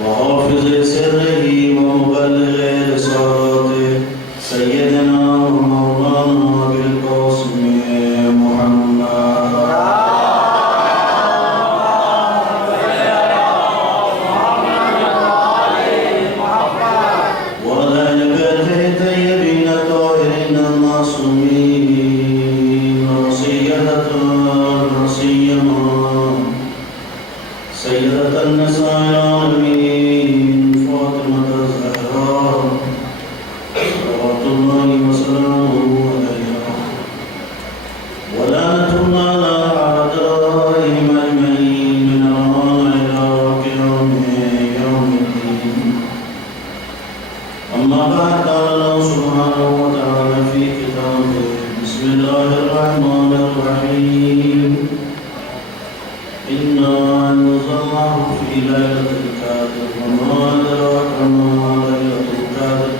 وحافظ سره ومبلغ رسالته سيدنا ومولانا بالقاسم محمد وعلى آل بيته الطيبين الطاهرين المعصومين سيدة النساء العالمين فاطمة الزهراء صلوات الله وسلامه عليها ولعنة الله على أعدائهم أجمعين من الآن إلى قيام يوم الدين. أما بعد قال الله سبحانه وتعالى في كتابه بسم الله الرحمن الرحيم إنا أنزلناه في ليلة القدر وما أدراك ما ليلة القدر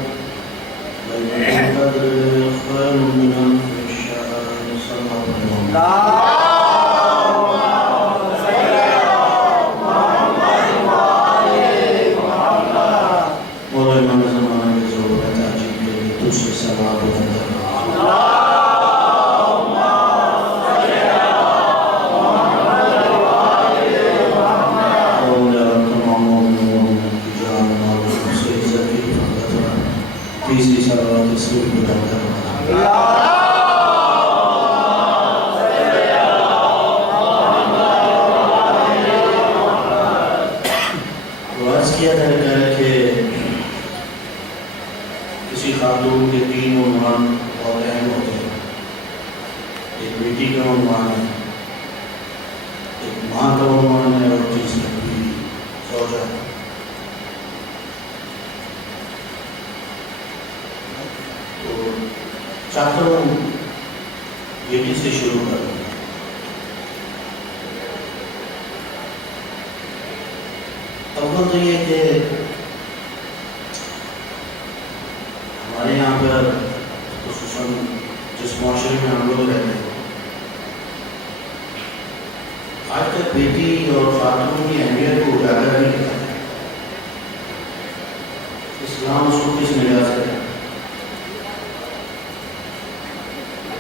ليلة القدر خير من ألف شهر صلى الله عليه وسلم. مولا امام زمانہ کے ضرورت عجیب کے لیے دوسرے ثواب و تیسری صلوات رسول خدا عرض کیا تھا کہ کسی خاتون کے تین عنوان بہت اہم ہوتے ہیں. ایک بیٹی کا عنوان ہے, ایک ماں کا عنوان ہے, اور تیسری بیوی زوجہ. تو چاہتا ہوں بیٹی سے شروع کروں. اول تو یہ کہ ہمارے یہاں پر خصوصاً جس معاشرے میں ہم لوگ رہتے ہیں, آج تک بیٹی اور خاتون کی اہمیت کو اجاگر نہیں کیا ہے. اسلام اس کو کس نگاہ سے ہے؟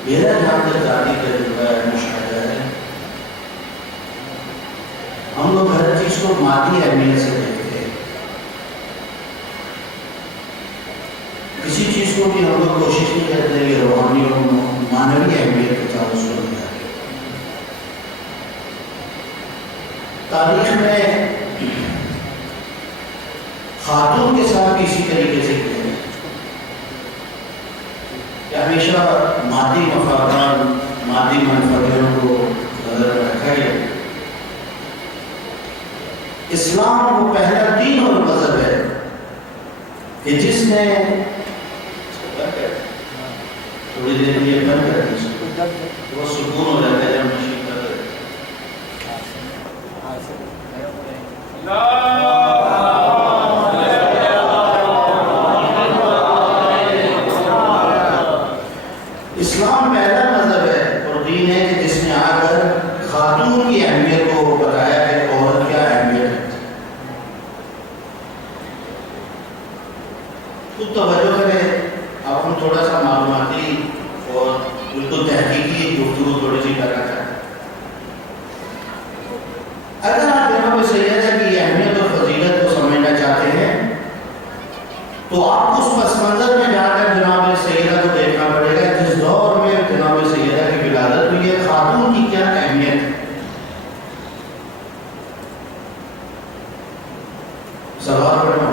میرا جہاں تک ذاتی تجربہ ہے, مشاہدہ ہے, ہم لوگ ہر چیز کو مادی اہمیت سے دیکھتے ہیں. کسی چیز کو بھی ہم لوگ کوشش نہیں کرتے کہ روحانی اور معنوی اہمیت کے ساتھ اس کو دیا. تاریخ میں خاتون کے ساتھ کسی طریقے سے کیا ہے کہ ہمیشہ مادی مفادات, مادی منفعتوں کو نظر میں رکھا گیا. اسلام وہ پہلا دین اور مذہب ہے کہ جس نے تھوڑی دیر یہ بند کر دی, وہ سکون ہو جاتا ہے جب مشین کر رہے. اسلام پہلا مذہب ہے اور دین ہے کہ جس نے آ کر خاتون کی اہمیت کو بتایا ہے, عورت کیا اہمیت ہے. خود توجہ کریں, اب ہم تھوڑا سا معلوماتی اور بالکل تحقیقی گفتگو تھوڑی سی کرنا چاہتے ہیں. اگر آپ جناب سیدہ کی اہمیت اور فضیلت کو سمجھنا چاہتے ہیں تو آپ اس پس منظر میں جا کر جناب سیدہ کو دیکھنا پڑے گا جس دور میں جناب سیدہ کی ولادت ہوئی ہے. خاتون کی کیا اہمیت ہے؟ سوال پڑھنا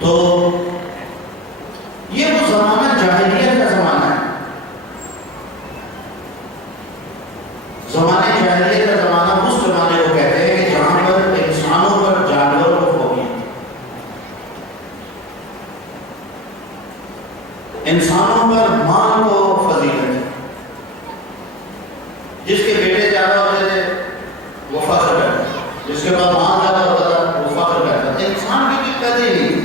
تو یہ وہ زمانہ جاہلیت کا زمانہ ہے. زمانہ جاہلیت کا زمانہ اس زمانے کو کہتے ہیں کہ جہاں پر انسانوں پر جانوروں کو فوقیت, انسانوں پر مال کو فضیلت ہے. جس کے بیٹے زیادہ ہوتے تھے وہ فخر کرتا, جس کے پاس مال زیادہ ہوتا تھا وہ فخر کرتا. انسان کی کوئی قدر نہیں.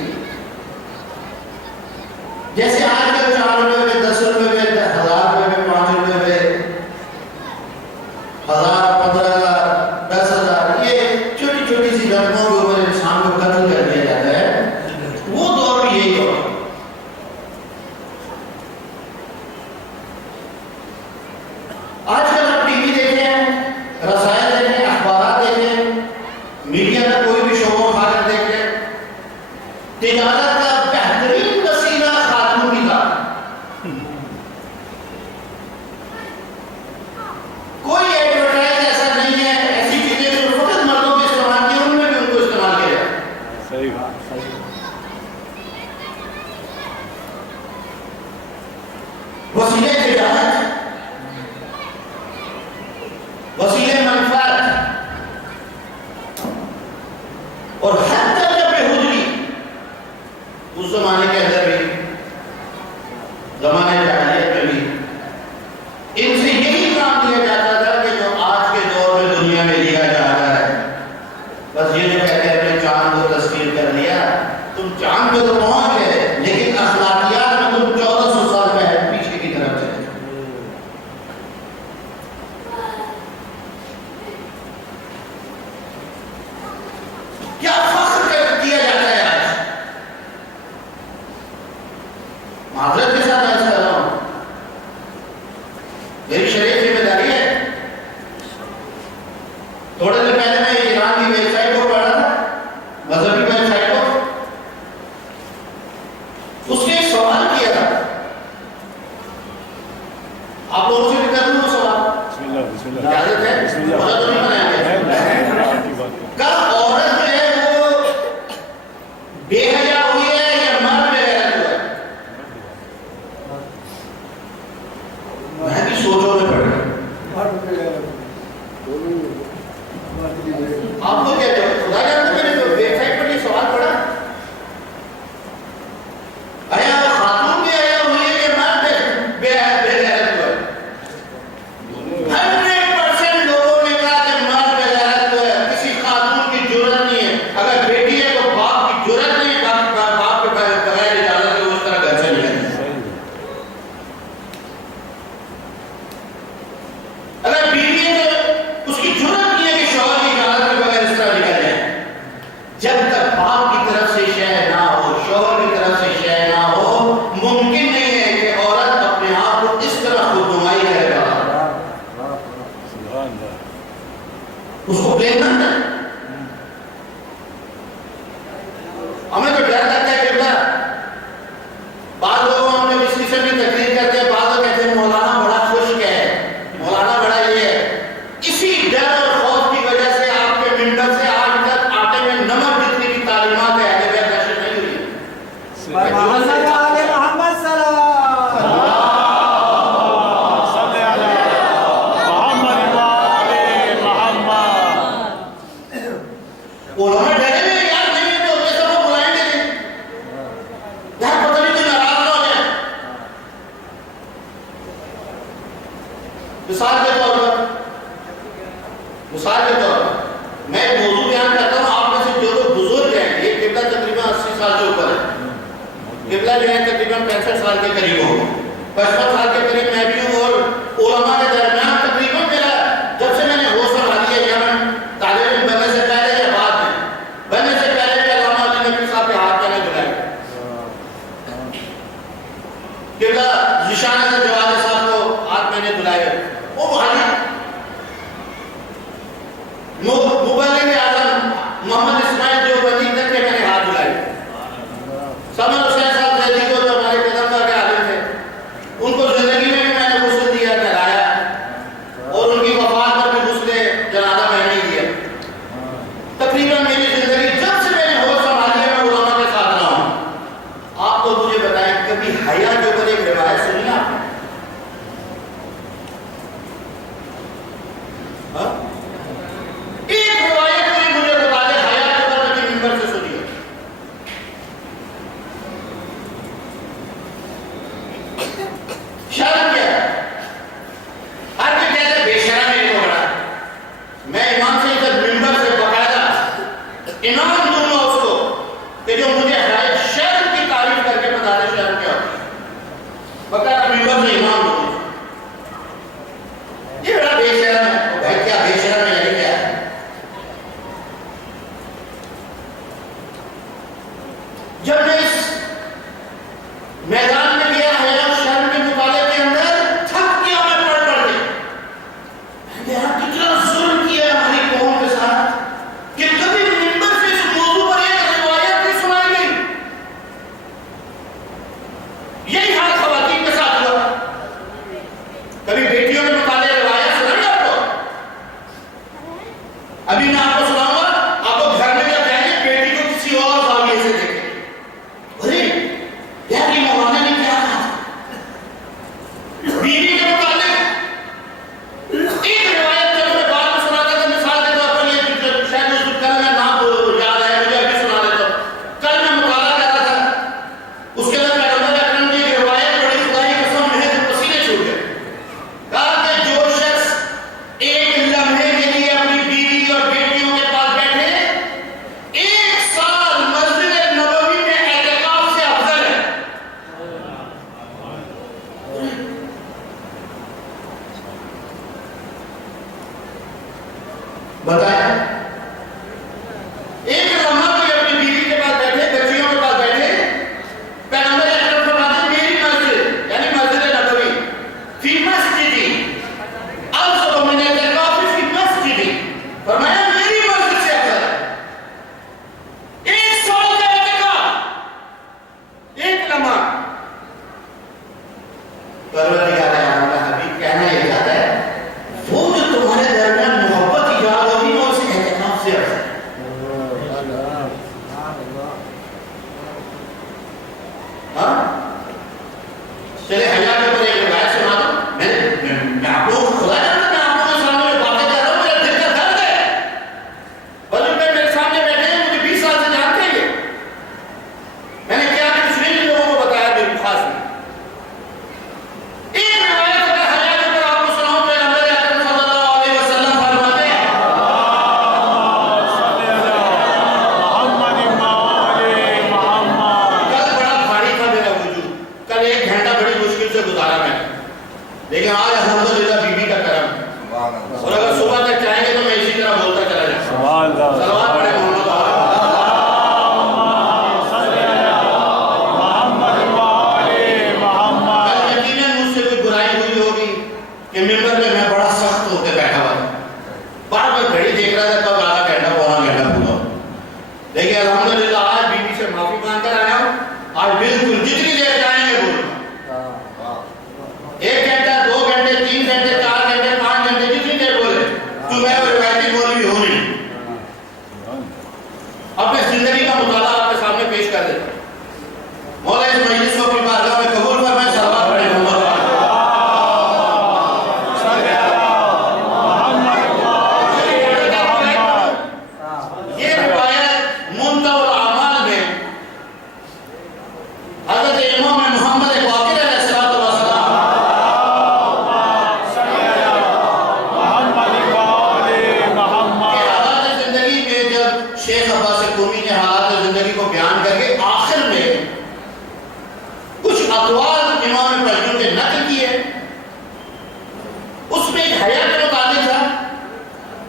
اس زمانے کے اندر بھی، زمانے جاہلیت میں بھی ان سے یہی کام لیا جاتا تھا کہ جو آج کے دور میں دنیا میں لیا جا رہا ہے. بس یہ جو کہتے ہیں کہ چاند کو تسخیر کر لیا، تم چاند پہ تو پہنچ گئے لیکن اخلاقیات میں تم 1400 سال پہلے پیچھے کی طرف چلے. کیا فخر کیا جاتا ہے آج. معذرت کے ساتھ عرض کر رہا ہوں، میری شریف ذمہ داری ہے. تھوڑے دن پہلے میں ایران کی ویب سائٹ کو پڑھا تھا، مذہبی ویب سائٹ کو. اس نے ایک سوال کیا تھا، آپ لوگوں سے بھی کر لوں وہ سوال. اجازت ہے؟ مجھے تو نہیں بنایا گیا. کب عورت جو ہے وہ بے حیا ہوئی ہے یا مرد بے غیرت ہوا ہے؟ میں بھی سوچوں میں پڑ گیا. آپ کو کیا جواب؟ خدا جانتا میں نے جو ویب سائٹ پر یہ سوال پڑھا، آیا خاتون بھی آیا ہوئی ہے کہ مرد بے غیرت ہوا ہے؟ 100% لوگوں نے کہا کہ مرد بے غیرت ہوا ہے. کسی خاتون کی جرات نہیں ہے، اگر بیٹی ہے تو باپ کی جرات نہیں ہے باپ کے بغیر اجازت کے اس طرح گھر سے نکلے. اگر بیوی ہے تو اس کی جرات نہیں ہے کہ شوہر کی اجازت کے بغیر اس طرح نکل جائے. جب تک باپ کی طرف سے شے نہ ہو، شوہر کی طرف سے شے نہ ہو، ممکن نہیں ہے کہ عورت اپنے آپ کو اس طرح خود نمائی کرے گا. اس کو بلیم نہ کریں. ہمیں تو ڈر لگتا ہے کہ بعض لوگوں ہم نے اس قسم کی تقریر کرتے ہیں، بعض لوگ کہتے ہیں مولانا بڑا خشک ہے، مولانا بڑا یہ ہے. اسی ڈر اور خوف کی وجہ سے آپ کے ممبر سے آج تک آٹے میں نمک جتنے کی تعلیمات ہے اہل بیت نشر نہیں ہوئی ہے. علماء ڈرے ہوئے ہیں، یار نہیں تو یہ سب کو بلائیں گے نہیں، یار پتہ نہیں کوئی ناراض نہ ہو جائے. مثال کے طور پر میں ایک موضوع بیان کرتا ہوں. آپ میں سے جو لوگ بزرگ ہیں، یہ قبلہ تقریباً 80 سال سے اوپر ہے. قبلہ جو ہے تقریباً 65 سال کے قریب ہو، 55 سال کے قریب میں بھی ہوں. اور علماء کے درمیان تقریباً میرا جب سے میں نے ہوش سنبھالی ہے، یا میں طالب علم بننے سے پہلے یا بعد میں، بننے سے پہلے بھی علامہ علی نقوی صاحب کے ہاتھ میں نے دلائے. قبلہ ذیشان احمد جواد صاحب کو ہاتھ میں نے دلائے. وہ مبلغ اعظم محمد اسماعیل دیوبندی تک کے میں نے ہاتھ دلائے. سمر حسین صاحب زیدی کو جو ہمارے پیغمبر کے عالم تھے، ان کو زندگی میں بھی میں نے غسل دیا، نہلایا، اور ان کی وفات پر بھی غسل جنازہ میں نہیں دیا. تقریباً میری زندگی جب سے میں نے ہوش سنبھالی ہے میں علماء کے ساتھ رہا ہوں. آپ تو مجھے بتائیں کبھی حیا کے اوپر ایک روایت سنی آپ نے؟ ایک روایت کوئی مجھے بتا دے حیا کے اوپر کبھی ممبر سے سنی ہے؟ شرم کیا ہے؟ ہر کوئی کہتا ہے بے شرم ہے تو بڑا. میں امام سے ادھر ممبر سے باقاعدہ انعام دوں گا اس کو کہ جو مجھے شرم کی تعریف کر کے بتا دے شرم کیا ہوتی ہے. ہاں چلے حیا کے اوپر ایک روایت سنا دو. میں آپ لوگوں کو خدا جانتا میں آپ لوگوں کے سامنے میں باتیں کر رہا ہوں, میرا دل کا درد ہے. بزرگ میرے سامنے بیٹھے ہیں, مجھے 20 سال سے جانتے ہیں یہ. میں نے کیا کچھ نہیں لوگوں کو بتایا بالکل خاص نہیں. ایک روایت اگر حیا کے اوپر آپ کو سناؤں, پیغمبر اکرم صلی اللہ علیہ وسلم فرماتے ہیں کل بڑا بھاری تھا میرا وجود, کل 1 گھنٹہ بڑی مشکل سے گزارا میں, لیکن آج الحمدللہ بی بی کا کرم ہے. اور اگر صبح تک چاہیں گے تو میں اسی طرح بولتا چلا جاؤں. صلوات پڑھیں محمد کل یقیناً مجھ سے کوئی برائی ہوئی ہوگی کہ ممبر میں میں بڑا سخت ہو کے بیٹھا ہوا تھا, بار بار گھڑی دیکھ رہا تھا کب آدھا گھنٹہ پونا گھنٹہ پورا. لیکن الحمدللہ آج بی بی سے معافی مانگ کر آیا ہوں. آج بالکل جتنی دیر چاہیں گے بولوں, 1 گھنٹہ 2 گھنٹے 3 گھنٹے 4 گھنٹے 5 گھنٹے جتنی دیر بولے تو میں روایتی مولوی ہوں نہیں. اپنے زندگی کا مطالعہ آپ کے سامنے پیش کر دیتا ہوں. مولا اس مجلس کو اپنی بارگاہ میں قبول فرمائے. صلوات پڑھیں محمد. یہ روایت منتع الاعمال میں حضرت امام محمد باقر علیہ الصلوۃ والسلام کے حالات زندگی میں جب شیخ عباس قمی نے حالات زندگی کو بیان کر کے آخر میں کچھ اقوال امام پرجوں کے نقل کیے, اس میں ایک حیا کے متعلق تھا.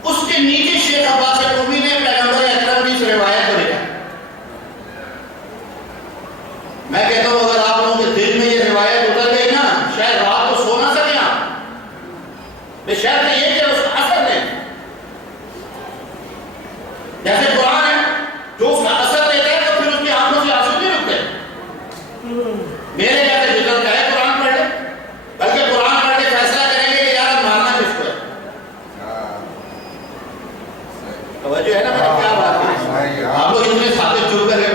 اس کے نیچے شیخ عباس قمی نے پیغمبر اکرم کی اس روایت کو لکھا. میں کہتا ہوں اگر آپ لوگوں کے دل میں یہ روایت اتر گئی نا, شاید رات کو سو نہ سکیں آپ. بے شرط یہ کہ اس کا اثر نہیں. جیسے قرآن ہے, جو اس کا اثر لیتا ہے تو پھر اس کی آنکھوں سے آنسو نہیں رکتے. میرے جیسے جدل کا ہے قرآن پڑھ لے, بلکہ قرآن پڑھ کے فیصلہ کریں گے کہ یار مارنا کس کو ہے. توجہ ہے نا میں نے کیا بات کی. آپ لوگ اتنے ساتھ چپ کر کے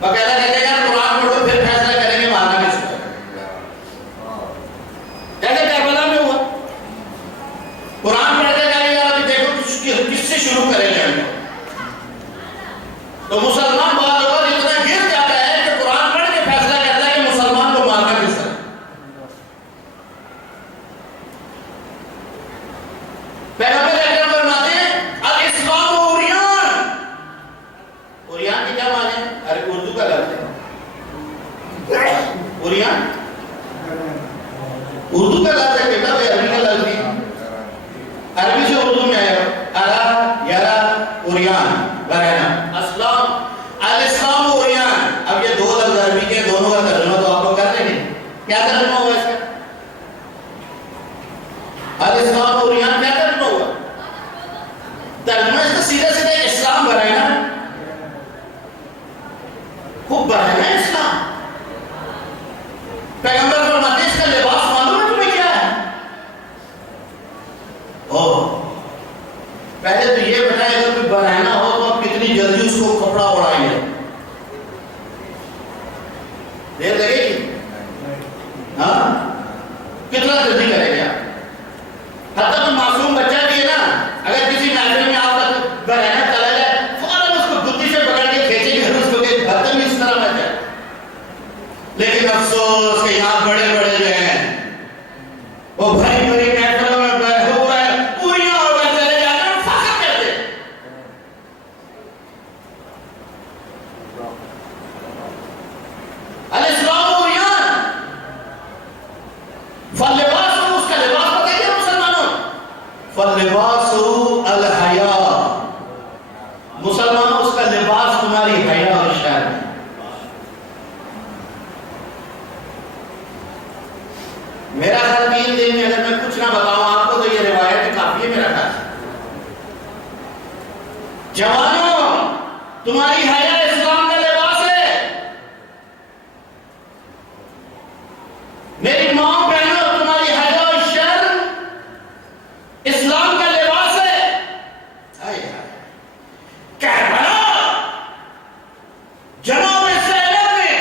باقاعدہ کہتے ہیں یار قرآن پڑھو پھر فیصلہ کریں گے مارنا کس کو ہے. جیسے کربلا میں ہوا, قرآن پڑھتے جائیں یار ابھی دیکھو کس سے شروع کریں گے ہم. تو مسلمان بعض اوقات اتنا گر جاتا ہے کہ قرآن پڑھ کے فیصلہ کرتا ہے کہ مسلمان کو مارنا کس ہے. پیغمبر اکرم فرماتے ہیں الاسلام عریان. عریان کے کیا معنی ہے؟ ارے اردو کا لفظ ہے عریان, اردو کا لفظ ہے بیٹا, عربی کا لفظ نہیں. عربی سے اردو میں آیا ارا یرا عریان رہنا. اسلام الاسلام عریان. اب یہ 2 لفظ عربی کے, دونوں کا ترجمہ تو آپ لوگ کر دیں گے. کیا ترجمہ ہوا اس کا؟ الاسلام عریان کیا ترجمہ ہوا؟ ترجمہ اس کا سیدھا سیدھا اسلام بھرا ہے نا, خوب بھرا ہے نا اسلام. پیغمبر فرماتے ہیں اس کا لباس معلوم ہے تمہیں کیا ہے؟ پہلے تو یہ بتائیں اگر کوئی بنانا ہو تو آپ کتنی جلدی اس کو کپڑا اڑائیں گے؟ دیر لگے گی؟ ہاں کتنا جلدی کریں گے آپ؟ حتیٰ تو معصوم بچہ بھی ہے نا, اگر کسی محفل میں آپ کا بنانا چلا جائے فوراً اس کو گدی سے پکڑ کے کھینچیں گے, اس کو کہ برتن بھی اس طرح بچ جائے. لیکن افسوس کہ یہاں بڑے بڑے جو ہیں وہ بھری بھری محفلوں میں بیٹھے ہوئے ہیں, پوریاں ہو گئے چلے جاتے ہیں, فخر کرتے ہیں. الاسلام عریان فاللباس, اس کا لباس پتہ ہے کیا مسلمانوں؟ فاللباس الحیا. مسلمانوں اس کا لباس تمہاری حیا اور شرم ہے. میرا خیال 3 دن میں اگر میں کچھ نہ بتاؤں آپ کو تو یہ روایت کافی ہے. میرا خیال جوانوں تمہاری حیا اسلام کا لباس ہے. میری ماں بہنوں تمہاری حیا اور شرم اسلام کا لباس ہے. کربلا جناب زینب نے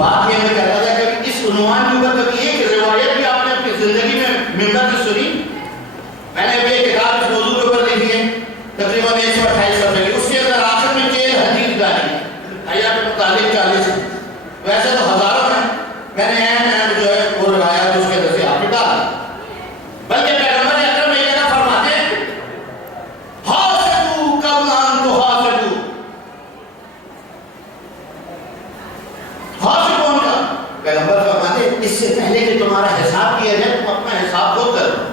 بات یہ میں کہتا تھا کہ اس عنوان کے اوپر کبھی ایک روایت بھی آپ نے اپنی زندگی میں ممبر سے سنی؟ میں نے ابھی ایک کتاب اس موضوع کے اوپر لکھی ہے تقریباً 128 صفحے کی، اس کے اندر آخر میں 6 حدیث ڈالی ہے، حیا کے متعلق 40 ہیں، ویسے تو ہزاروں ہیں، میں نے اہم جو ہے وہ روایات اس کے اندر سے آپ نے ڈالا، بلکہ پیغمبر اکرم یہ کہنا فرماتے ہیں حاسبوا قبل ان تحاسبوا، حاسبوا کا پیغمبر فرماتے ہیں اس سے پہلے کہ تمہارا حساب کیا جائے تم اپنا حساب خود کرو۔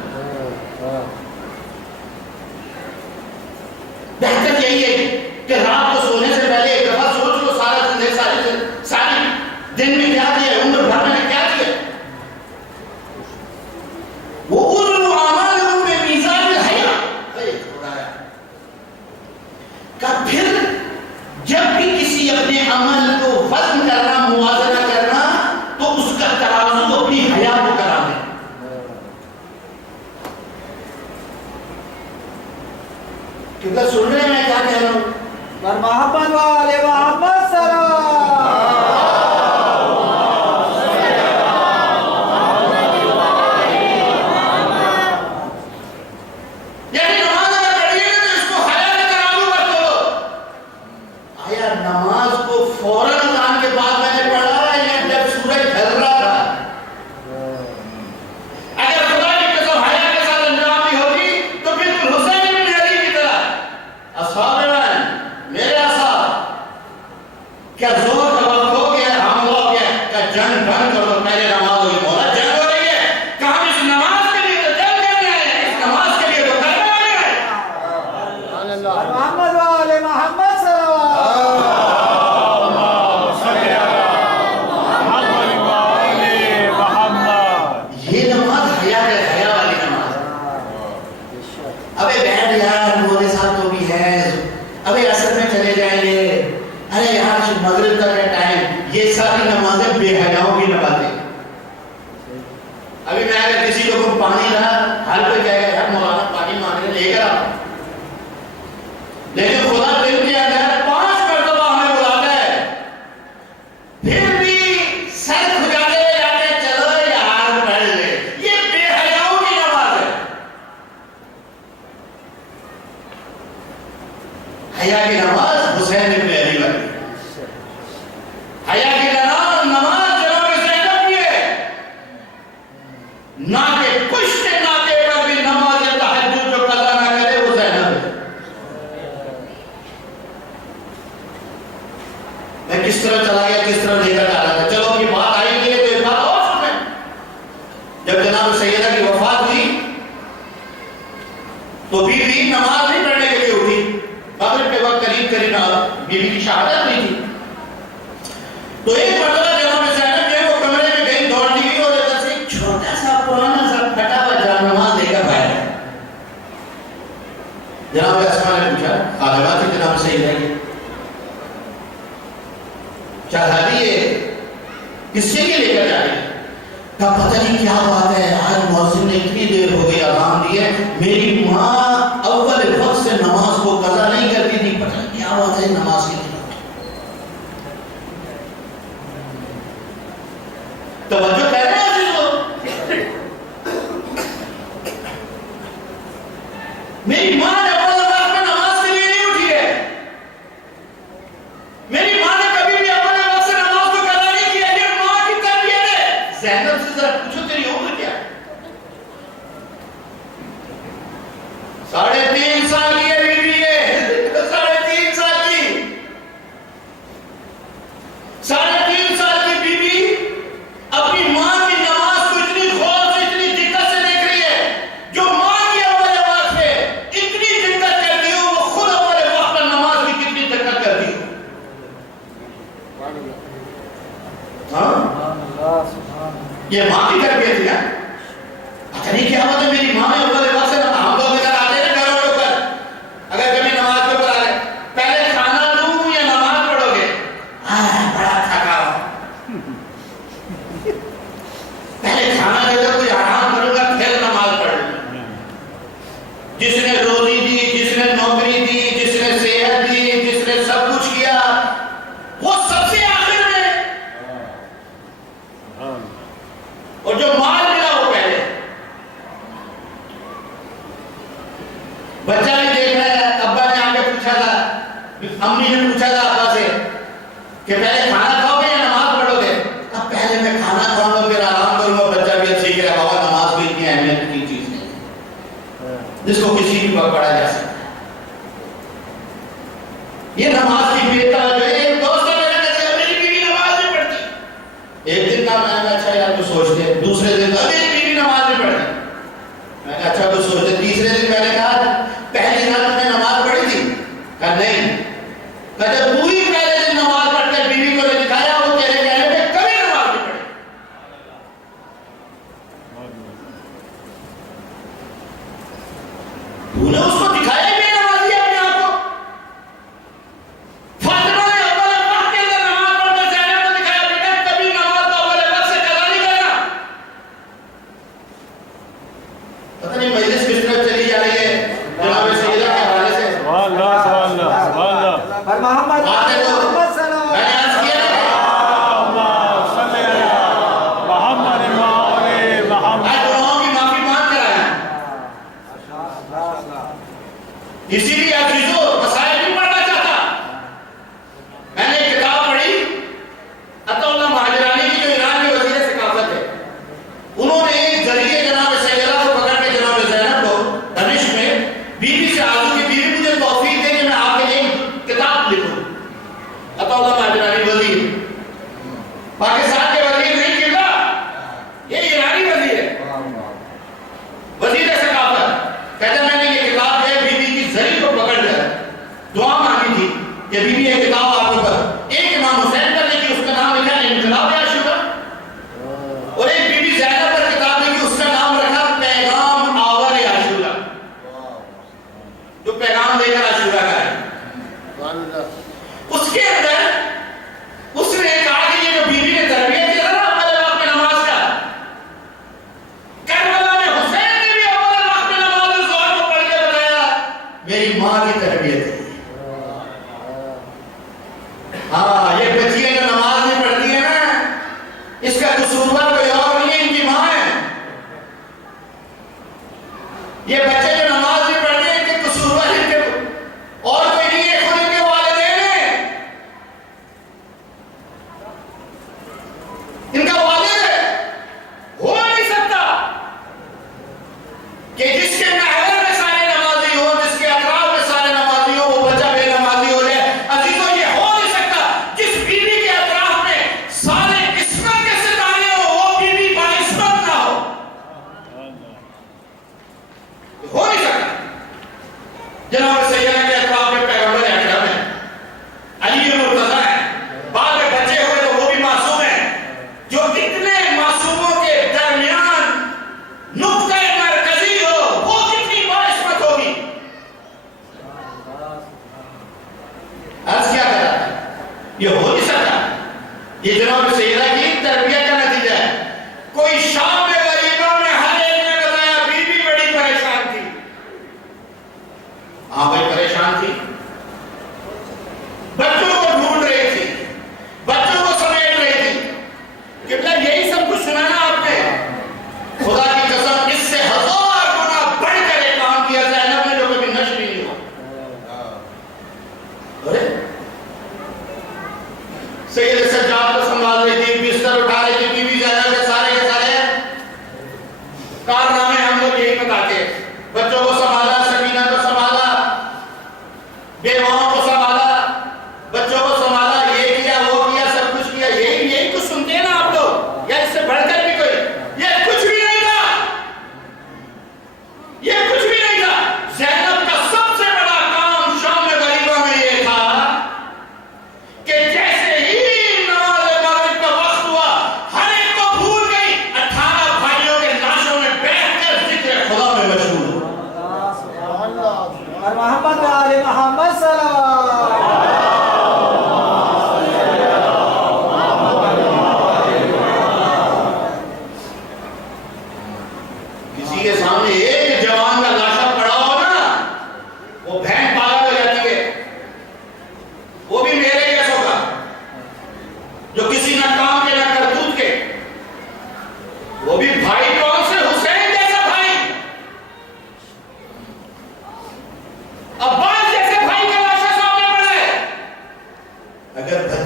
بہتر یہی ہے کہ رات کو سونے سے پہلے ایک دفعہ سوچ لو سارا زندگی ساری دن میں کیا کیا ہے، عمر بھر میں کیا کیا ہے، وہ اُلُّ اعمالکم بمیزان الحیا، کہ پھر جب بھی کسی اپنے عمل کو وزن کرنا موازنہ کرنا تو اس کا ترازو اپنی حیا کو کرا دیں۔ کیونکہ سن رہے ہیں میں کیا کہہ رہا ہوں؟ محمد والے محمد سلام یعنی نماز اگر پڑھی ہے تو اس کو حیا کے ترازو پر تولو۔ آیا نماز کو فوراً اذان کے بعد میں نے پڑھا یا جب سورج ڈھل رہا تھا؟ اگر خدا کی قسم حیا کے ساتھ انجام دی ہوتی تو بالکل حسین بن علی کی طرح اصحاب میرے اصحاب کیا زور کا وقت ہو گیا، ہم ہو گیا کہ جنگ بند کر دو، پہلے نماز ہوئی، مولا جنگ ہو رہی ہے کہ ہم اس نماز کے لیے تو جنگ کرنے آئے ہیں، اس نماز کے لیے تو کرنے آئے ہیں۔ محمد والے محمد سلام یہ نماز حیا ہے، حیا والی نماز۔ ابے بیٹھ یار میرے ساتھ تو بھی ہے، ابے اثر میں چلے جائیں گے، ارے یار مغرب تک ہے ٹائم، یہ ساری نمازیں بے حیاؤں کی نمازیں۔ ابھی میں اگر کسی کو پانی رہا ہر کوئی کہے گا یار مولانا پانی مانگنے لے کر آؤ، لیکن خدا دل کے اندر 5 مرتبہ ہمیں بلاتا ہے، پھر بھی سر کھجاتے ہوئے جاتے ہیں چلو یار پڑھ لے، یہ بے حیاؤں کی نماز ہے۔ حیا کی نماز حسین ابن علی والی، حیا کی نماز جناب زینب کی ہے، نہ کہ کشت ناطے پر بھی نماز تہجد جو قضا نہ کرے وہ زینب ہے۔ میں کس طرح چلا گیا، کس طرح لے کر جا رہا تھا، چلو اپنی بات آئی گئی تو ایک بات اور سنیں، جب جناب سیدہ کی وفات ہوئی تو بی بی نماز نہیں پڑھنے کے لیے اٹھی، مغرب کے وقت قریب بی بی کی شہادت ہوئی تھی، تو ایک مرتبہ جناب زینب جو ہے وہ کمرے میں گئی دوڑتی ہوئی اور ادھر سے ایک چھوٹا سا پرانا سا پھٹا ہوا جان نماز لے کر باہر آئی۔ جناب اسماء نے پوچھا خادمہ تھی جناب سیدہ کی، شہزادی یہ کس سے یہ لے کر جا رہی ہے؟ کہا پتہ نہیں کیا بات ہے، آج مؤذن نے اتنی دیر ہو گئی اذان دی ہے، میری ماں اول وقت سے نماز کو قضا نہیں کرتی تھی، پتہ نہیں کیا بات ہے نماز کی طرف۔ توجہ کر رہے ہیں عزیزو، میری ماں نے اول وقت میں نماز کے لیے نہیں اٹھی ہے، میری ماں نے کبھی بھی اول وقت سے نماز کو قضا نہیں کیا، یہ ماں کی تربیت ہے۔ زینب سے ذرا پوچھو تیری عمر کیا ہے؟ 3.5 سال کی ہے بی بی ہے، 3.5 سال کی، 3.5 سال کی بی بی اپنی ماں کی نماز کو اتنی غور سے اتنی دقت سے دیکھ رہی ہے، جو ماں کی اول وقت میں اتنی دقت کرتی ہو وہ خود اول وقت میں نماز کی کتنی دقت کرتی ہو۔ یہ ماں کی تربیت ہے، پتہ نہیں کیا بات ہے، میری ماں نے اول وقت سے ہم لوگ ادھر آتے ہیں گھروں کے اوپر، اگر کبھی نماز کے اوپر آ گئے پہلے کھانا دوں یا نماز پڑھو گے؟ بڑا تھکا ہوں، پہلے کھانا دے دو کوئی آرام کروں گا پھر نماز پڑھوں گا۔ جس نے روزی دی، جس نے نوکری دی، جس نے صحت دی، جس نے سب کچھ کیا، وہ سب سے آخر میں کہ پہلے کھانا کھاؤ گے یا نماز پڑھو گے؟ اب پہلے میں کھانا کھاؤں گا پھر آرام کروں گا. بچہ بھی اب سیکھ رہا ہے بابا نماز بھی اتنی اہمیت کی چیز نہیں جس کو کسی بھی وقت پڑھا جا سکتا ہے. یہ نماز کی بے توجہی. ایک دوست ہے میرا کہتا ہے میری بیوی نماز نہیں پڑھتی. ایک دن کہا میں نے اچھا یار تو سوچتے. دوسرے دن کہا میری بیوی نماز نہیں پڑھتی. میں نے اچھا تو سوچتے. تیسرے دن میں نے کہا پہلی رات تم نے نماز پڑھی تھی؟ کہا نہیں. کہا جب تو ہی پہلے دن نماز پڑھ کر بیوی کو نے دکھایا وہ تیرے کہنے پہ کبھی نماز نہیں پڑھی. تو نے اس کو دکھایا بے نمازی اپنے آپ کو. فاطمہ نے اول وقت کے اندر نماز پڑھ کر زینب کو دکھایا بیٹا کبھی نماز تو اول وقت سے قضا نہیں کرنا. پتہ نہیں مجلس کس طرف چلی جا رہی ہے جناب سیدہ کے حوالے سے. اور محمد باتیں تو محمد صلی اللہ میں نے علیہ عرض کیا ہے آج گناہوں کی معافی مانگ کر آئے ہیں. اسی لیے عزیزو مسائل نہیں پڑھنا چاہتا. میں نے ایک کتاب پڑھی عطا اللہ مہاجرانی کی جو ایران کے وزیر ثقافت ہے. انہوں نے ایک ذریعے جناب سیدہ کو پکڑ کے جناب زینب کو دمشق میں بیوی سے آزو کی بیوی مجھے توفیق دے کہ میں آپ کے لیے کتاب لکھوں. عطا اللہ مہاجرانی وزیر پاکستان کے وزیر نہیں کیونکہ یہ ایرانی وزیر ہے وزیر ثقافت. کہتا میں نے یہ کتاب ہے بیوی کی زری کو پکڑ کر دعا مانگی تھی کہ بیوی یہ کتاب آپ کو پر ایک امام حسین پر لکھی اس کا نام لکھا انقلاب عاشورہ اور ایک بی بی زینب پر کتاب لکھی اس کا نام رکھا پیغام آور عاشورہ جو پیغام لے کر عاشورہ کا ہے. اس کے اندر اس نے کہا کہ یہ جو بیوی نے تربیت دیا نا اول وقت میں نماز کا کربلا میں حسین نے بھی اول وقت میں نماز ظہر کو پڑھ کے بتایا میری ماں کی تربیت ہے. ہاں یہ بچیاں جو نماز نہیں پڑھتی ہیں نا اس کا قصوروار کوئی اور نہیں ہے ان کی ماں ہے. یہ بچے جو نماز نہیں پڑھتے ہیں ان کے قصوروار ان کے اور کوئی نہیں ہے خود ان کے والدین ہیں. ان کا والد ہو نہیں سکتا کہ جس کے محور میں سارے نمازی ہو جس کے اطراف میں سارے نمازی ہو وہ بچہ بے نمازی ہو جائے. عزیزو یہ ہو نہیں سکتا. جس بیوی کے اطراف میں سارے عصمت کے ستارے ہو وہ بیوی باعصمت نہ ہو نہیں سکتا. جناب سیدنا کے اطراف میں پیغمبر اکرم ہے علی مرتضیٰ ہے. بعد میں بچے ہوئے تو وہ بھی معصوم ہیں جو اتنے معصوموں کے درمیان نقطہ مرکزی ہو وہ کتنی باعصمت ہوگی. عرض کیا کر رہا ہے یہ ہو نہیں سکتا. یہ جناب سیدہ کی تربیت کا نتیجہ ہے. کوئی شام میں غریبوں نے ہر ایک نے بتایا بیوی بڑی پریشان تھی. ہاں بھائی پریشان تھی. بچوں کو ڈھونڈ رہی تھی بچوں کو سمیٹ رہی تھی. کتنا یہی سب کچھ سنا نا آپ نے. خدا کی قسم اس سے ہزار گنا بڑھ کر ایک کام کیا زینب نے جو کبھی نشر ہی نہیں ہوا. ارے سید سجاد کو سنبھال رہی تھی بستر اٹھا رہی تھی بیوی زینب کے سارے کارنامے ہم لوگ یہی بتاتے ہیں. بچوں کو سنبھالا سکینہ کو سنبھالا بیواؤں کو سنبھالا بچوں کو سنبھالا یہ کیا وہ کیا سب کچھ کیا. یہی کچھ سنتے ہیں نا آپ لوگ یا اس سے بڑھ کر بھی کوئی. یہ کچھ بھی نہیں تھا. یہ کچھ بھی نہیں تھا. زینب کا سب سے بڑا کام شام میں غریبوں میں یہ تھا کہ جیسے ہی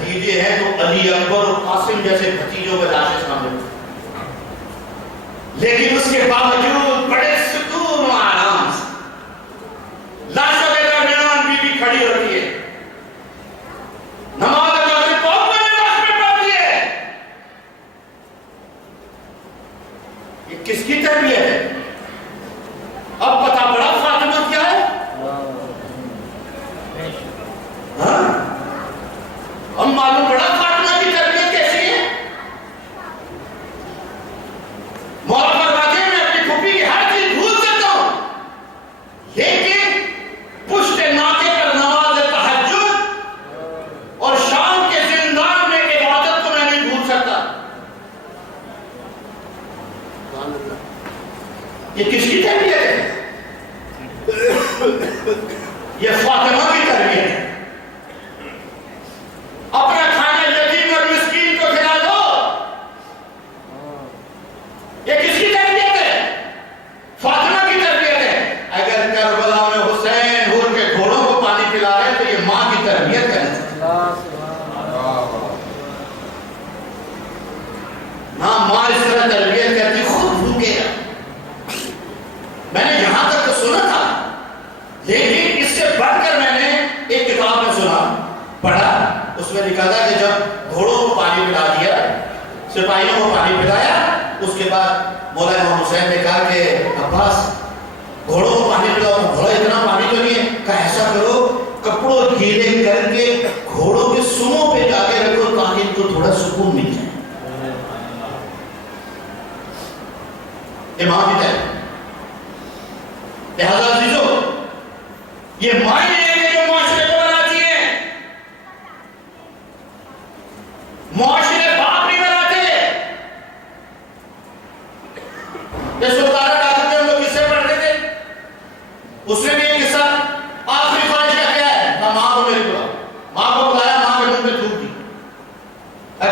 بھتیجے ہیں تو علی اکبر اور قاسم جیسے بھتیجوں کا لاشیں سامنے، لیکن اس کے باوجود بڑے سکون و آرام سے لاشوں کے درمیان بی بی کھڑی ہوتی ہے، نماز کس کی تربیت ہے؟ اب پتا پڑا فاطمہ کیا ہے؟ ہاں؟ اب معلوم پڑا فاطمہ کی تربیت کیسی ہے؟ مولا فرماتے ہیں میں اپنی پھوپھی کی ہر چیز بھول سکتا ہوں، لیکن پشت ناکے پر نماز تہجد اور شام کے زندان میں عبادت کو میں نہیں بھول سکتا۔ یہ کس کی تربیت ہے؟ یہ فاطمہ کی تربیت ہے۔ اپنا کھانا یتیم اور مسکین کو کھلا دو، یہ کس کی تربیت ہے؟ فاطمہ کی تربیت ہے۔ اگر کربلا میں حسین حور کے گھوڑوں کو پانی پلا رہے تو یہ ماں کی تربیت ہے نا۔ ماں اس طرح تربیت کرتی خود بھوکے گا۔ میں نے یہاں تک تو سنا تھا، لیکن اس سے بڑھ کر میں نے ایک کتاب میں سنا پڑھا، اس میں لکھا تھا کہ جب گھوڑوں کو پانی پلا دیا، سپاہیوں کو پانی پلایا، اس کے بعد مولا امام حسین نے کہا کہ عباس گھوڑوں کو پانی پلاؤ، گھوڑا اتنا پانی تو نہیں ہے، کہا ایسا کرو کپڑوں گیلے کر کے گھوڑوں کے سنوں پہ جا کے رکھو تاکہ ان کو تھوڑا سکون مل جائے۔ امام کی طرح لہذا عزیزو، یہ معنی ہے جو معاشرے کو بناتی ہیں۔ معاشرے باپ نہیں بناتے۔ یہ سلطانہ ڈاکو کے ہم لوگ قصے پڑھتے تھے، اس نے بھی ایک قصہ آخری خواہش کا کیا ہے، کہا ماں کو میری بلاؤ، ماں کو بلایا، ماں کے منہ پہ تھوک دی۔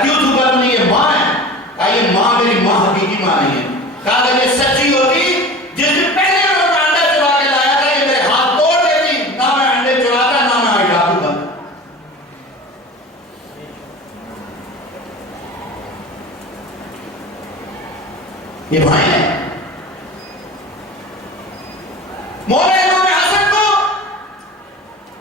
کیوں تھوکا؟ تم نے یہ ماں ہے؟ کہا یہ ماں میری ماں حقیقی ماں نہیں ہے۔ کہا کہ یہ سچی ہوتی جس دن پہلے یہ بھائی ہیں۔ مولا امام حسن کو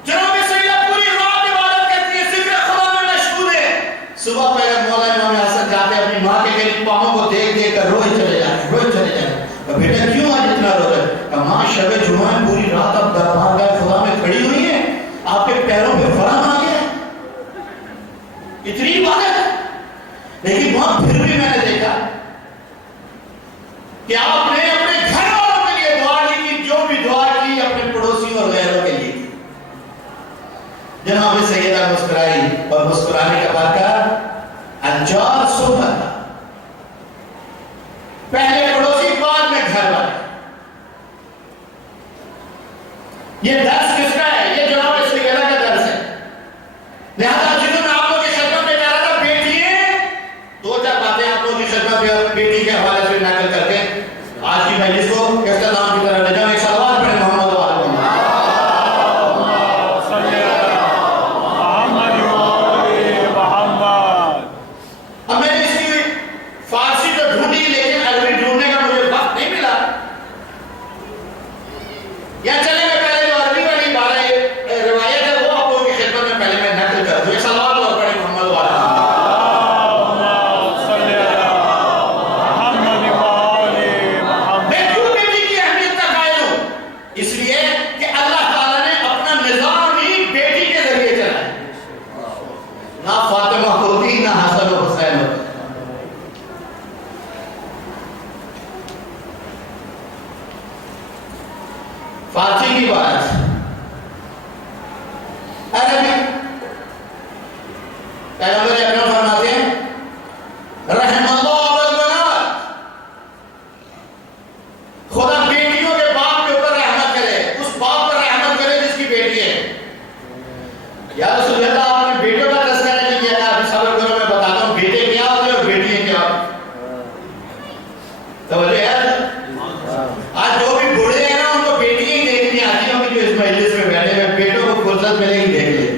جناب سیدہ پوری رات عبادت کرتی ہے، ذکر خدا میں مشغول ہے۔ صبح پہ مولا امام حسن جاتے ہیں اپنی ماں کے قریب، پاؤں کو دیکھ دیکھ کر روئے چلے جاتے، روئے چلے جاتے۔ کہ بیٹا کیوں آج اتنا رو رہے؟ کہ ماں شب جمعہ پوری رات اب دربارگاہ خدا میں کھڑی ہوئی ہیں، آپ کے پیروں پہ فرام آ گیا، اتنی عبادت۔ لیکن وہاں پھر بھی میں نے دیکھا کہ آپ نے اپنے گھر والوں کے لیے دعا نہیں کی، جو بھی دعا کی اپنے پڑوسیوں اور غیروں کے لیے کی۔ جناب سیدہ مسکرائی اور مسکرانے کا بعد کہا انجار صحبت، پہلے پڑوسی بعد میں گھر والے۔ یہ درس کس کا ہے؟ یہ جناب سیدہ کا درس ہے۔ لہذا جنہوں نے آپ لوگوں کی خدمت میں کہا تھا بیٹیے، دو چار باتیں آپ لوگوں کی خدمت میں بیٹی کے حوالے سے نقل کر کے آج کی مجلس کو اختتام کی طرف لے جاؤں۔ ایک صلوات پڑھیں محمد و آل محمد۔ اب میں نے اس کی فارسی تو ڈھونڈی، لیکن عربی ڈھونڈنے کا مجھے وقت نہیں ملا۔ یا چلے میں پہلے جو عربی والی روایت ہے وہ آپ لوگوں کی خدمت میں پہلے میں نقل کر دوں۔ ایک صلوات اور پڑھیں محمد و آل محمد۔ اس لیے کہ اللہ تعالیٰ نے اپنا نظام ہی بیٹی کے ذریعے چلایا، نہ فاطمہ ہوتی نہ حسن و حسین ہوتے۔ فارسی کی بات عربی پیغمبر اکرم فرماتے ہیں رحم اللہ والبنات، خدا بیٹیوں کے باپ کے اوپر رحمت کرے، اس باپ پر رحمت کرے جس کی بیٹی ہے۔ یا رسول اللہ آپ نے بیٹوں کا تذکرہ نہیں کیا تھا، ابھی صبر کرو میں بتاتا ہوں بیٹے کیا ہوتے ہیں اور بیٹیاں کیا ہوتی ہیں۔ توجہ ہے؟ آج جو بھی بوڑھے ہیں نا ان کو بیٹیاں ہی دیکھنی آتی ہیں، جو اس مجلس میں بیٹھے ہیں بیٹوں کو فرصت ملے گی دیکھ لیں۔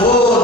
2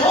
2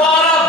12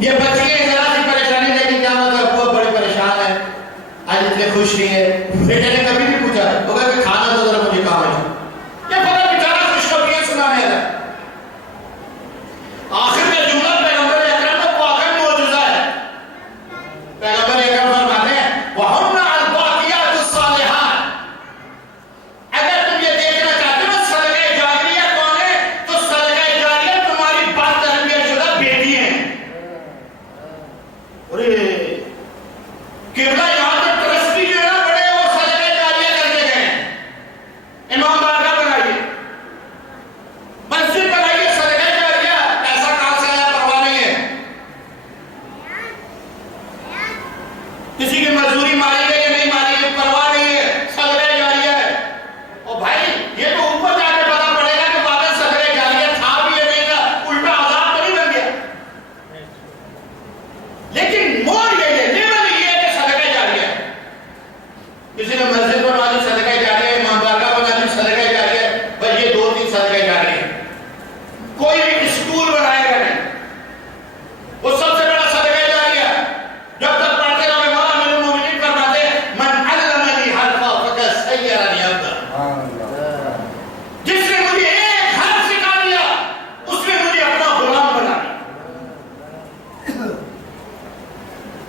یہ بچیاں ذرا سی پریشانی لیکن کیا مطلب ابو بڑے پریشان ہے آج اتنے خوش نہیں ہے. بیٹے نے کبھی نہیں پوچھا وہ کہا کہ کھانا تو ذرا مجھے کام ہے. یہ بڑا بیچارہ خوشخبریاں سنانے لگا. آخر میں جملہ پیغمبر اکرم کا واقعی معجزہ ہے. پیغمبر اکرم فرماتے ہیں وَهُنَّ الْبَاقِيَاتُ الصَّالِحَاتُ. اگر تم یہ دیکھنا چاہتے ہو صدقہ جاریہ کون ہے تو صدقہ جاریہ تمہاری بات تربیت شدہ بیٹی ہیں. قبلہ یہاں تک ٹرسٹی جو ہے نا بڑے وہ صدقہ جاریہ کر کے گئے. امام بارگاہ بنائیے, مسجد بنائیے, صدقہ جاریہ. پیسہ کہاں سے آیا پرواہ نہیں ہے. کسی کی مزدوری ماری گئی یا نہیں ماری گئی پرواہ نہیں ہے, صدقہ جاریہ ہے. اور بھائی یہ تو اوپر جا کے پتا پڑے گا کہ واقعی صدقہ جاریہ تھا بھی یا نہیں تھا, الٹا عذاب تو نہیں بن گیا. لیکن موڑ یہ ہے, لیول یہ ہے کہ صدقہ جاریہ ہے. کسی نے مسجد بنا دی صدقہ جاریہ ہے, امام بارگاہ بنا دی صدقہ جاریہ ہے. بس یہ دو تین صدقہ جاریہ ہے. کوئی بھی اسکول بنائے گا نہیں, وہ سب سے بڑا صدقہ جاریہ ہے. جب تک پڑھتے رہے مولا امیر المومنین فرماتے ہیں من علمنی حرفا فقد سیرنی عبدا. جس نے مجھے ایک حرف سکھا دیا اس نے مجھے اپنا غلام بنا دیا.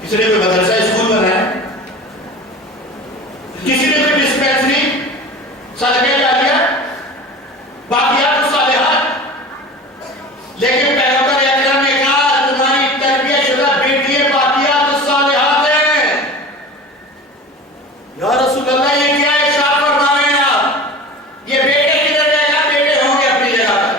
کسی نے کوئی مدرسہ اسکول بنایا, کسی نے کوئی ڈسپینسری, صدقہ جاریہ, باقیات الصالحات. لیکن پیغمبر اکرم نے کہا تمہاری تربیت شدہ بیٹیاں باقیات الصالحات ہیں. یا رسول اللہ یہ کیا ارشاد فرما رہے ہیں آپ؟ یہ بیٹے کدھر جائے گا؟ بیٹے ہوں گے اپنی جگہ پر,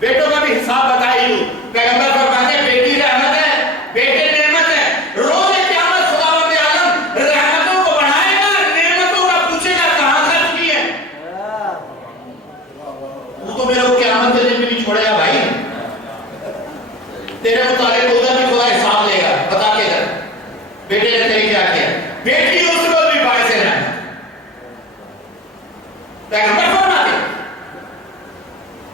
بیٹوں کا بھی حساب بتائی دوں. پیغمبر فرماتے ہیں بیٹی رحمت ہے, بیٹے نعمت ہے. روز قیامت خداوند عالم رحمتوں کو بڑھائے گا, نعمتوں کا پوچھے گا کہاں خرچ کی ہے. وہ تو میرے کو قیامت کے دن بھی نہیں چھوڑے گا بھائی. تیرے متعلق ادھر بھی خدا حساب لے گا, بتا کے ادھر بیٹے نے تیری کیا کیا. بیٹی اس روز بھی باعث رحمت. پیغمبر فرماتے ہیں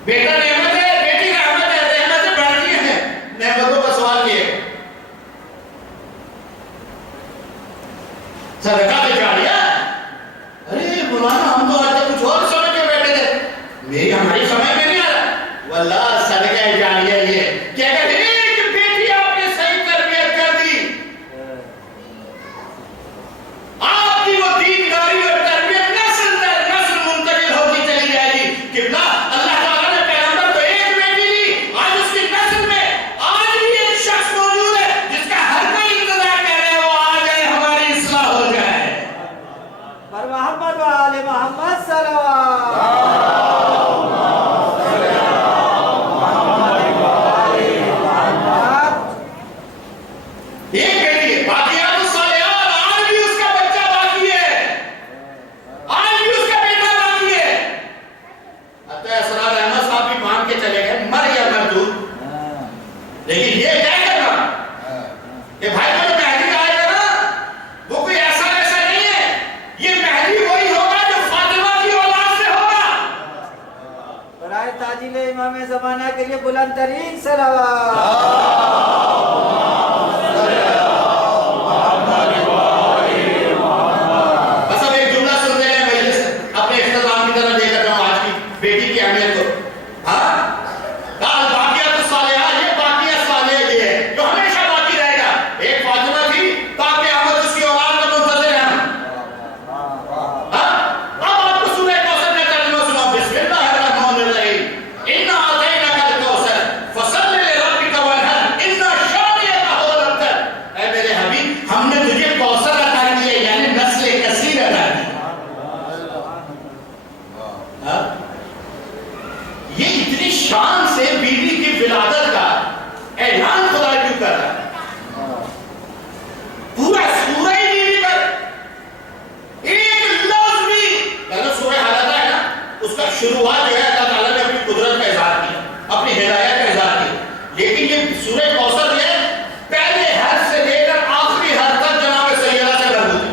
بیٹا نعمت ہے, بیٹی رحمت ہے. رحمتیں بڑھتی ہیں, نعمتوں کا سوال کیے. صدقہ جاریہ. ارے مولانا ہم تو آج تک کچھ اور سمجھ کے بیٹھے تھے, میری ہماری سمجھ میں نہیں آ رہا. واللہ صدقہ جاریہ یہ کہ اگر ایک بیٹی آپ نے صحیح تربیت کر دی, آپ کی وہ دینداری اور تربیت نسل در نسل منتقل ہوتی چلی جائے گی. قبلہ اللہ تعالیٰ نے پیغمبر کو ایک بیٹی دی, آج اس کی نسل میں آج بھی ایک شخص موجود ہے جس کا ہر کوئی انتظار کر رہے وہ آ جائے, ہماری اصلاح ہو جائے. پر محمد و آل محمد صلوات. ایک بیٹی ہے, باقیات الصالحات, آج بھی اس کا بچہ باقی ہے, آج بھی اس کا بیٹا باقی ہے. حتی اسرار احمد صاحب بھی مان کے چلے گئے مر یا مردود. لیکن یہ کیا کرنا کہ بھائی کو جو مہدی آئے گا نا وہ کوئی ایسا ایسا نہیں ہے. یہ مہدی وہی ہوگا جو فاطمہ کی اولاد سے ہوگا. برائے تاجیل امام زمانہ کے لیے بلند ترین صلوات. بس اب ایک جملہ سنتے ہیں مجلس اپنے اختتام کی طرف لے کر جاؤں آج کی بیٹی کی اہمیت کو. ہاں باقیات الصالحات, یہ باقیات صالح یہ ہے جو ہمیشہ باقی رہے گا. ایک فاطمہ تھی تاکہ احمد اس کی اولاد کا منتظر ہے. اب آپ کو سورہ کوثر کا ترجمہ سناؤ. بسم اللہ الرحمن الرحیم. انا اعطیناک الکوثر فصل لربک وانحر ان شانئک هو الابتر. اے میرے حبیب ہم نے تجھے کوثر عطا کیا, یعنی نسل کثیر عطا کی. یہ اتنی شان سے بیوی کی ولادت کا اعلان خدا کیوں کر رہا ہے؟ پورا سورہ ہی بیوی پر ایک لفظ بھی, پہلے سورہ حالت ہے نا, اس کا شروعات جو ہے اللہ تعالیٰ نے اپنی قدرت کا اظہار کیا, اپنی ہدایت کا اظہار کیا. لیکن یہ سورہ کوثر جو ہے پہلے حرف سے لے کر آخری حرف تک جناب سیدہ سے مربوط ہے.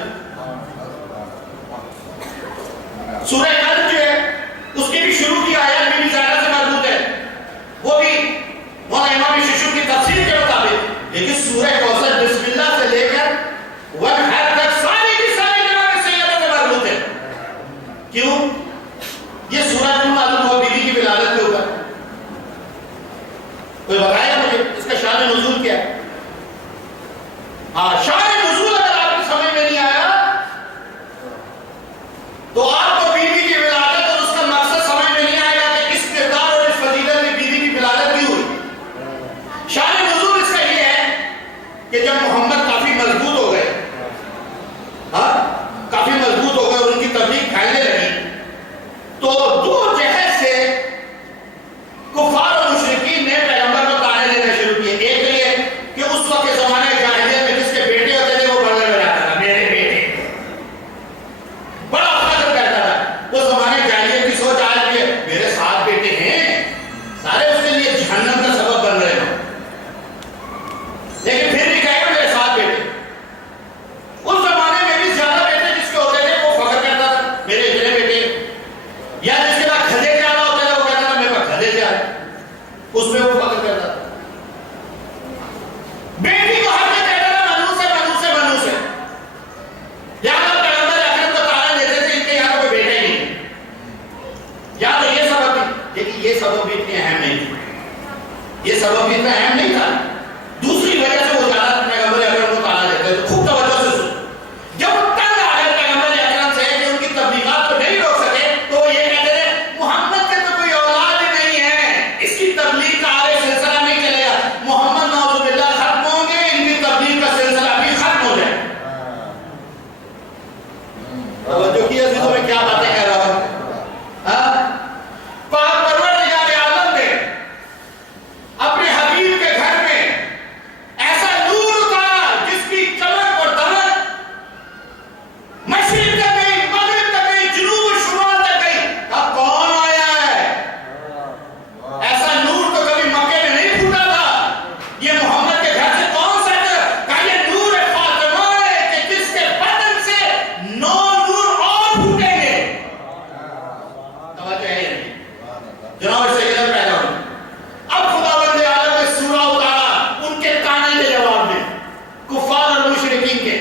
سورہ قلب جو ہے اس کی بھی شروع کی آیت بھی زیادہ سے مربوط ہے. وہ بھی مولانا امام ششو کی تفسیر کے مطابق یہ سورہ کیوں معلوم ہوا بیوی کی ولادت کے اوپر؟ کوئی بتائے گا مجھے اس کا شان نزول کیا ہے؟ ہاں، شان نزول اگر آپ کی سمجھ میں نہیں آیا تو آپ کو بیوی کی ولادت اور اس کا مقصد سمجھ میں نہیں آئے گا کہ اس کردار اور اس فضیلت میں بیوی کی ولادت کیوں ہوئی۔ شان نزول اس کا یہ ہے کہ جب محمد کافی مضبوط ہو گئے، ہاں کافی مضبوط ہو گئے اور ان کی تبلیغ پھیلنے لگی، تو دو جہت سے کفار اور مشرکین نے پیغمبر کو طعنے دینا شروع کیے۔ ایک تو یہ کہ اس وقت کے زمانے جاہلیت میں جس کے بیٹے ہوتے تھے وہ بڑھنے میں جاتا تھا، میرے بیٹے، بڑا فخر کرتا تھا۔ وہ زمانے جاہلیت کی سوچ آج بھی ہے، میرے 7 بیٹے ہیں، سارے اس کے لیے جہنم کا سبب بن رہے ہیں، لیکن پھر بھی کہے گا میرے 7 بیٹے۔ اس زمانے میں بھی زیادہ بیٹے جس کے ہوتے تھے وہ فخر کرتا تھا، میرے اتنے بیٹے، یا جس کے پاس کھدے زیادہ ہوتے تھے وہ کہتا تھا میرے پاس کھدے زیادہ، اس میں وہ فخر کرتا تھا۔ بیٹی کو ہر کوئی کہتا تھا منو سے منو سے منو سے، یا تو پیغمبر اکرم کو طعنہ دیتے تھے ان کے یہاں کوئی بیٹا ہی نہیں، یا تو یہ سبب بھی، لیکن یہ سبب بھی اتنے اہم نہیں تھا، یہ سبب بھی اتنا اہم نہیں تھا۔ دوسری وجہ سے وہ زیادہ پیغمبر اکرم کو طعنہ دیتے تھے۔ خوب توجہ سے سن، جب وہ تنگ آ گئے پیغمبر اکرم سے کہ ان کی تبلیغات کو نہیں روک سکے تو وہ یہ کہتے تھے محمد کے تو کوئی اولاد نہیں ہے، اس کی تبلیغ کا آگے سلسلہ نہیں چلے گا، محمد نعوذ باللہ ختم ہوں گے، ان کی تبلیغ کا سلسلہ بھی ختم ہو جائے۔ توجہ کیا سی تو میں کیا باتیں کہہ رہا ہوں؟ پاک پروردگار عالم نے اپنے حبیب کے گھر میں ایسا نور اتارا جس کی چمک اور دمک مشرق تک گئی، مغرب تک گئی، جنوب و شمال تک گئی۔ اب کون آیا ہے؟ ایسا نور تو کبھی مکے میں نہیں پھوٹا تھا، یہ محمد کے گھر سے کون سا کہا یہ نور فاطمہ ہے کہ جس کے بدن سے 9 نور اور پھوٹیں گے۔ توجہ ہے یا نہیں؟ جناب سیدہ پیدا ہوئی، اب خداوند عالم نے سورہ اتارا ان کے طعنے کے جواب میں، کفار اور مشرکین کے۔